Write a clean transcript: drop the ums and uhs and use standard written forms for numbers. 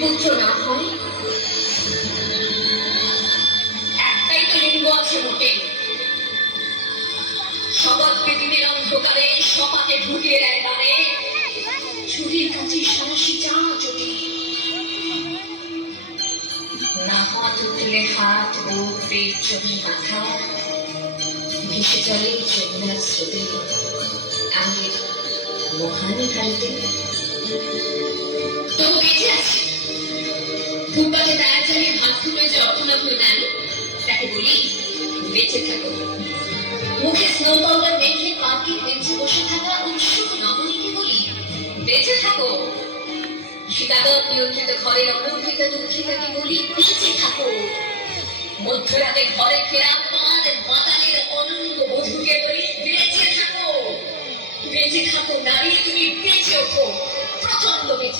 পুত্র না হয়, একটাই তো লিঙ্গ আছে মোটে, শপথ পৃথিবীর অন্ধকারে সপাতে ঢুকিয়ে দেয় দাঁড়ে, চুরির কাছে সাহসী চা চটি, না হাত উঠলে হাত, বুক, পেট, জমি, মাথা ভেসে চলে যমুনার স্রোতে আমাদের মহান ভারতে। তবু বেঁচে আছে ফুটপাতে টায়ার চালিয়ে ভাত ফুটে যে অর্থলাভ নেন, তাকে বলি বেঁচে থাকো। মুখে স্নো পাউডার দেখে পার্কের বেঞ্চে বসে থাকা উৎসুক নবনীকে বলি বেঁচে থাকো। শীতাতপ নিয়ন্ত্রিত ঘরে অকুণ্ঠিত দুঃখিতাকে বলি বেঁচে থাকো। মধ্যরাতে ঘরে ফেরা পাঁচ বাতালের অনঙ্গ বধূকে বলি বেঁচে থাকো। বেঁচে থাকো নারী, তুমি বেঁচে ওঠো, প্রচন্ড বেঁচে